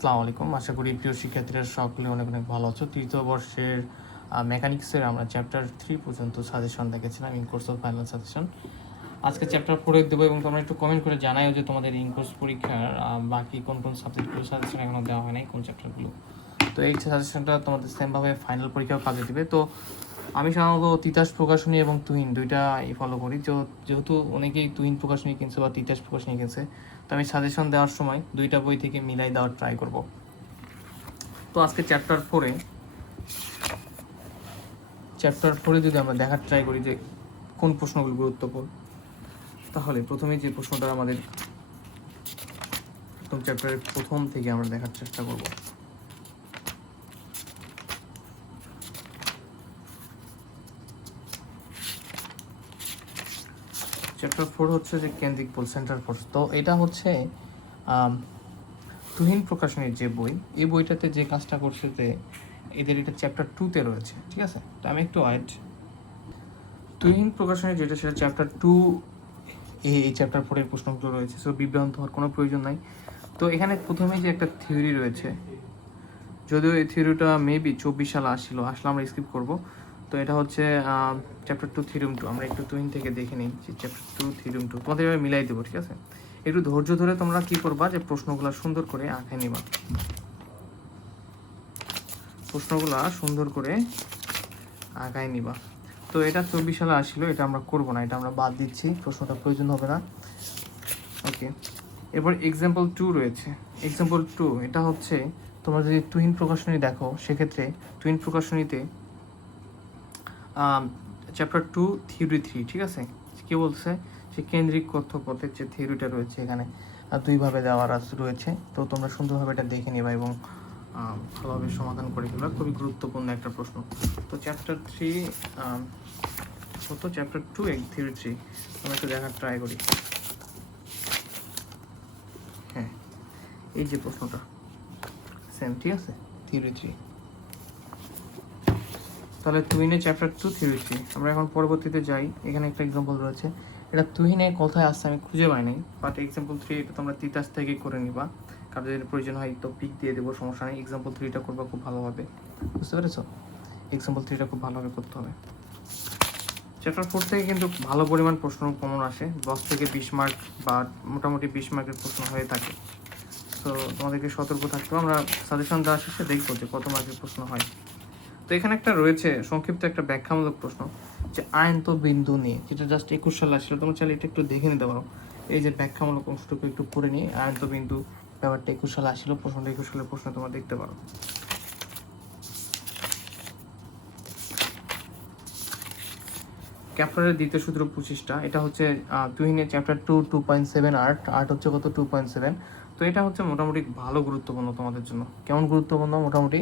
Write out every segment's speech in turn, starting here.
আসসালামু আলাইকুম। আশা করি প্রিয় শিক্ষার্থীরা সকলে অনেক অনেক ভালো আছো। তৃতীয় বর্ষের মেকানিক্সের আমরা চ্যাপ্টার 3 পর্যন্ত সাজেশন দেখেছিলাম, in course of final suggestion. আজকে চ্যাপ্টার 4 দেবো এবং তোমরা একটু কমেন্ট করে জানাও যে তোমাদের ইন কোর্স পরীক্ষার বাকি কোন কোন সাবজেক্টগুলো সাজেশন এখনও দেওয়া হয় নাই, কোন চ্যাপ্টারগুলো। তো এই সাজেশনটা তোমাদের সেমভাবে ফাইনাল পরীক্ষাও কাজে দেবে। তো আমি সাধারণত তিতাস প্রকাশনী এবং তুহিন দুইটাই ফলো করি। যেহেতু অনেকেই তুহিন প্রকাশনী কিনছে বা তিতাস প্রকাশনী কিনছে, তো আমি সাজেশন দেওয়ার সময় দুইটা বই থেকে মিলাই দেওয়ার ট্রাই করব। তো আজকে চ্যাপ্টার ফোরে যদি আমরা দেখার ট্রাই করি যে কোন প্রশ্নগুলো গুরুত্বপূর্ণ, তাহলে প্রথমে যে প্রশ্নটা আমাদের প্রথম চ্যাপ্টারের প্রথম থেকে আমরা দেখার চেষ্টা করব। চ্যাপ্টার 4 হচ্ছে যে কেন্দ্রিক পোল, সেন্টার ফোর্স। তো এটা হচ্ছে তুহিন প্রকাশনীর যে বই, এই বইটাতে যে কাজটা করছে যে এদের এটা চ্যাপ্টার 2-তে রয়েছে, ঠিক আছে? তো আমি একটু তুহিন প্রকাশনের যেটা সেটা চ্যাপ্টার 2 এই চ্যাপ্টার 4-এর প্রশ্নগুলো রয়েছে, সো বিভ্রান্ত হওয়ার কোনো প্রয়োজন নাই। তো এখানে প্রথমেই যে একটা থিওরি রয়েছে, যদিও এই থিওরিটা মেবি 24 সালে আসলে আমরা স্কিপ করব। তো এটা হচ্ছে চ্যাপ্টার 2 থিওরিম 2। আমরা একটু তুহিন থেকে দেখে নিই যে চ্যাপ্টার 2 থিওরিম 2 তোমাদের এবার মিলাই দেবো, ঠিক আছে? একটু ধৈর্য ধরে তোমরা কি করবা যে প্রশ্নগুলো সুন্দর করে আঁকে নিবা, প্রশ্নগুলো সুন্দর করে আঁকায় নিবা। তো এটা 24 সালে আসছিল, এটা আমরা করব না, এটা আমরা বাদ দিচ্ছি, প্রশ্নটা প্রয়োজন হবে না। ওকে, এরপর এক্সাম্পল 2 রয়েছে। এক্সাম্পল 2 এটা হচ্ছে তোমরা যদি তুহিন প্রকাশনী দেখো, সেক্ষেত্রে তুহিন প্রকাশনীতে চ্যাপ্টার 2 থিওরি 3, ঠিক আছে? কি বলছে যে কেন্দ্রিক কক্ষপথের যে থিওরিটা রয়েছে এখানে দুইভাবে দেওয়া রয়েছে। তো তোমরা সুন্দরভাবে এটা দেখে নেবা এবং ভালোভাবে সমাধান করে ফেলবা। খুবই গুরুত্বপূর্ণ একটা প্রশ্ন। তো চ্যাপ্টার 3 কত, চ্যাপ্টার 2 থিওরি 3 আমরা একটু দেখার ট্রাই করি। হ্যাঁ, এই যে প্রশ্নটা সেম, ঠিক আছে? থিওরি 3। তাহলে তুহিনে চ্যাপ্টার 2 থিওরি 3। আমরা এখন পরবর্তীতে যাই। এখানে একটা এক্সাম্পল রয়েছে, এটা তুহিনে কোথায় আসছে আমি খুঁজে পাই নাই, বাট এক্সাম্পল 3 এটা তোমরা তিতাস থেকে করে নিবা। কারো যদি প্রয়োজন হয় তো পিক দিয়ে দেবো, সমস্যা নেই। এক্সাম্পল 3টা করবা খুব ভালোভাবে, বুঝতে পেরেছো? এক্সাম্পল 3টা খুব ভালোভাবে করতে হবে। চ্যাপ্টার 4 থেকে কিন্তু ভালো পরিমাণ প্রশ্ন কমন আসে, 10 থেকে 20 মার্ক বা মোটামুটি 20 মার্কের প্রশ্ন হয়ে থাকে। তো তোমাদেরকে সতর্ক থাকতে হবে। আমরা সাজেশন দেওয়া শেষে দেখবো যে কত মার্কের প্রশ্ন হয়। তো এখানে একটা রয়েছে সংক্ষিপ্ত একটা ব্যাখ্যামূলক প্রশ্ন, যে আয়ন্ত বিন্দু নিয়ে, যেটা জাস্ট 21 সালে আসলে, তোমরা চাইলে এটা একটু দেখে নিতে পারো। এই যে ব্যাখ্যামূলক অংশটুকু একটু করে নিয়ে, আয়ন্ত বিন্দু ব্যাপারটা 21 সালে আসলো, প্রশ্নটা 21 সালের প্রশ্ন তোমরা দেখতে পারো। ক্যাপ্টারের দ্বিতীয় সূত্র 25টা, এটা হচ্ছে তুহিনের চ্যাপ্টার 2 2.7 আর্ট হচ্ছে কত 2.7। তো এটা হচ্ছে মোটামুটি ভালো গুরুত্বপূর্ণ তোমাদের জন্য। কেমন গুরুত্বপূর্ণ? মোটামুটি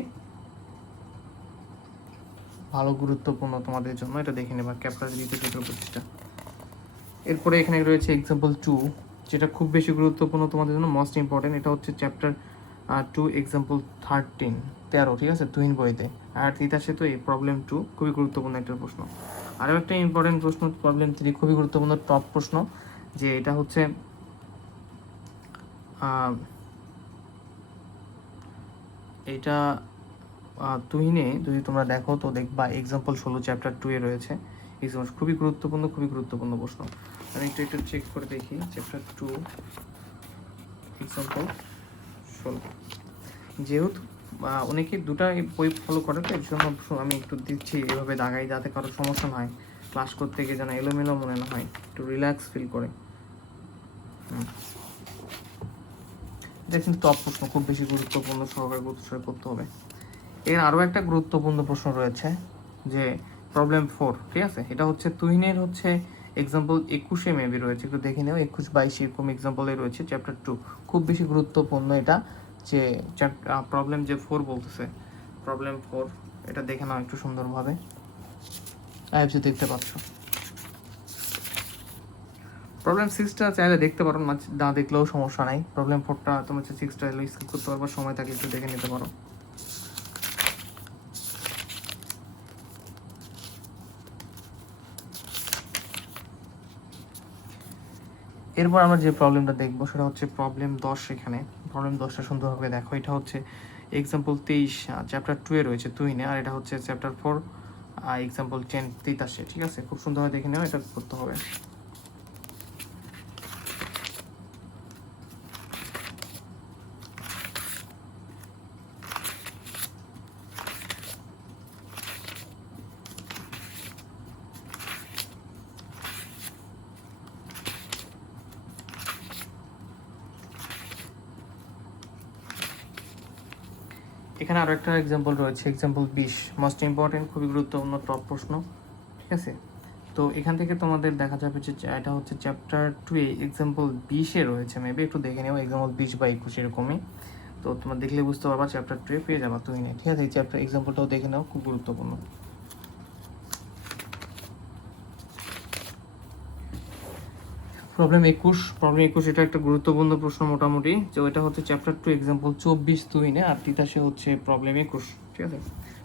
ভালো গুরুত্বপূর্ণ তোমাদের জন্য, এটা দেখে নেবা ক্যাপ্টারের দ্বিতীয় সূত্র 25টা। এরপরে এখানে রয়েছে এক্সাম্পল 2, যেটা খুব বেশি গুরুত্বপূর্ণ তোমাদের জন্য, মোস্ট ইম্পর্টেন্ট। এটা হচ্ছে চ্যাপ্টার 2 এক্সাম্পল 13, ঠিক আছে? তুহিন বইতে। আর তিতাসে তো এই প্রবলেম 2 খুবই গুরুত্বপূর্ণ একটা প্রশ্ন। আরও একটা ইম্পর্টেন্ট প্রশ্ন প্রবলেম 3, খুবই গুরুত্বপূর্ণ টপ প্রশ্ন, যে এটা হচ্ছে এটা তুহিনে যদি তোমরা দেখো তো দেখবা এক্সাম্পল 16 চ্যাপ্টার 2 এ রয়েছে। এক্সাম্পল খুবই গুরুত্বপূর্ণ প্রশ্ন। আমি একটু চেক করে দেখি, চ্যাপ্টার 2 এক্সাম্পল 16। যেহেতু অনেকে দুটা বই ফলো করে, তো এর জন্য আমি একটু দিচ্ছি এভাবে দাগাই, যাতে কারো সমস্যা না হয়, ক্লাস করতে গিয়ে যেন এলোমেলো মনে না হয়, একটু রিল্যাক্স ফিল করে। এটা কিন্তু টপ প্রশ্ন, খুব বেশি গুরুত্বপূর্ণ, সহকারে গুরুত্ব করতে হবে। এর আরও একটা গুরুত্বপূর্ণ প্রশ্ন রয়েছে, যে প্রবলেম 4, ঠিক আছে? এটা হচ্ছে তুহিনের হচ্ছে এক্সাম্পল 21-এ মেবি রয়েছে, একটু দেখে নেও। 21-22 এরকম এক্সাম্পলে রয়েছে চ্যাপ্টার 2, খুব বেশি গুরুত্বপূর্ণ এটা। যে প্রবলেম যে 4 বলতেছে, প্রবলেম 4, এটা দেখে নাও একটু সুন্দরভাবে। যে দেখতে পাচ্ছ, প্রবলেম 6টা চাইলে দেখতে পারো, না দেখলেও সমস্যা নাই। প্রবলেম 4টা তোমার হচ্ছে 6টা স্কিপ করতে পারবো, সময় থাকলে একটু দেখে নিতে পারো। এরপর আমরা যে প্রবলেমটা দেখবো সেটা হচ্ছে প্রবলেম 10। এখানে প্রবলেম 10টা সুন্দরভাবে দেখো। এটা হচ্ছে এক্সাম্পল 23 চ্যাপ্টার 2 এ রয়েছে তুহিনে, আর এটা হচ্ছে চ্যাপ্টার 4 এক্সাম্পল 10 তিতাসে। ঠিক আছে, খুব সুন্দরভাবে দেখে নেওয়া, এটা করতে হবে। এখানে আরো একটা এক্সাম্পল রয়েছে, এক্সাম্পল 20, মোস্ট ইম্পর্টেন্ট, খুবই গুরুত্বপূর্ণ টপ প্রশ্ন। ঠিক আছে, তো এখান থেকে তোমাদের দেখা যাবে যে এটা হচ্ছে চ্যাপ্টার 2 এ এক্সাম্পল 20 এ রয়েছে। মেবি একটু দেখে নেও, এক্সাম্পল 20 বা 21 এরকমই। তো তোমরা দেখলে বুঝতে পারবা চ্যাপ্টার 2 এ পেয়ে যাবা তুমি নেই। ঠিক আছে, এই চ্যাপ্টার এক্সাম্পলটাও দেখে নাও, খুব গুরুত্বপূর্ণ। প্রবলেম 21 এটা একটা গুরুত্বপূর্ণ প্রশ্ন মোটামুটি, যে ওইটা হচ্ছে চ্যাপ্টার 2 এক্সাম্পল 24 তুহিনে, আর তিতাসে হচ্ছে প্রবলেম 21। ঠিক আছে,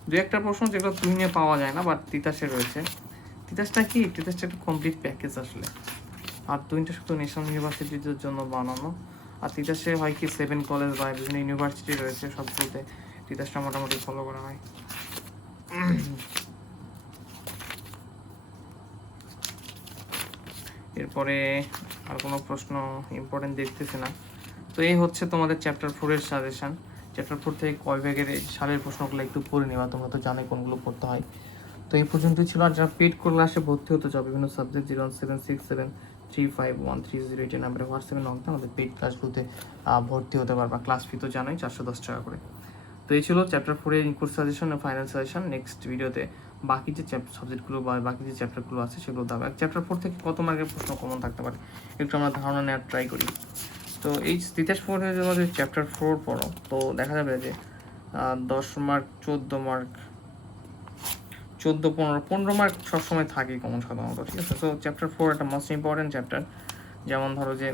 দু একটা প্রশ্ন যেগুলো তুহিনে পাওয়া যায় না বাট তিতাসে রয়েছে। তিতাসটা কি? তিতাসটা একটা কমপ্লিট প্যাকেজ আসলে, আর তুহিনটা শুধু ন্যাশনাল ইউনিভার্সিটির জন্য বানানো। আর তিতাসে হয় কি 7 কলেজ বা বিভিন্ন ইউনিভার্সিটি রয়েছে, সবগুলোতে তিতাসটা মোটামুটি ফলো করা হয়। এরপরে আর কোনো প্রশ্ন ইম্পর্টেন্ট দেখতেছি না। তো এই হচ্ছে তোমাদের চ্যাপ্টার 4 এর সাজেশন। চ্যাপ্টার 4 থেকে কয় ব্যাগের সালের প্রশ্নগুলো একটু পড়ে নেওয়া, তোমরা তো জানোই কোনগুলো পড়তে হয়। তো এই পর্যন্তই ছিল। আর যারা পেড ক্লাসে ভর্তি হতে চাও বিভিন্ন সাবজেক্ট, 07673581308 এই নাম্বারে হোয়াটসঅ্যাপে নক দিয়ে আমাদের পেড ক্লাসগুলোতে ভর্তি হতে পারবা। ক্লাস ফি তো জানোই 410 টাকা করে। তো এই ছিল চ্যাপ্টার 4 এর ইনকোর্স সাজেশন ও ফাইনাল সাজেশন। নেক্সট ভিডিওতে বাকি যে সাবজেক্টগুলো বা বাকি যে চ্যাপ্টারগুলো আছে সেগুলো দেওয়া। চ্যাপ্টার 4 থেকে কত মার্কের প্রশ্ন কমন থাকতে পারে একটু আমরা ধারণা নেওয়ার ট্রাই করি। তো এই তিতাস 4 এর জন্য যদি চ্যাপ্টার 4 পড়ো তো দেখা যাবে যে 10 মার্ক, 14 মার্ক, 14, 15 মার্ক সবসময় থাকে কমন সাধারণত। ঠিক আছে, তো চ্যাপ্টার 4 একটা মোস্ট ইম্পর্টেন্ট চ্যাপ্টার। যেমন ধরো যে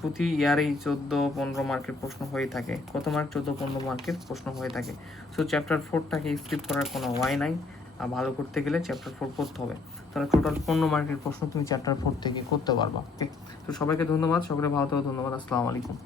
প্রতি ইয়ারেই 14-15 মার্কের প্রশ্ন হয়ে থাকে। কত মার্ক? 14-15 মার্কের প্রশ্ন হয়ে থাকে। সো চ্যাপ্টার 4টাকে স্কিপ করার কোনো ওয়াই নাই। ভালো করতে গেলে চ্যাপ্টার 4 পড়তে হবে, তাহলে টোটাল 15 মার্কের প্রশ্ন তুমি চ্যাপ্টার 4 থেকে করতে পারবা। ওকে, তো সবাইকে ধন্যবাদ, সকলে ভালো থাকো, ধন্যবাদ, আসসালামু আলাইকুম।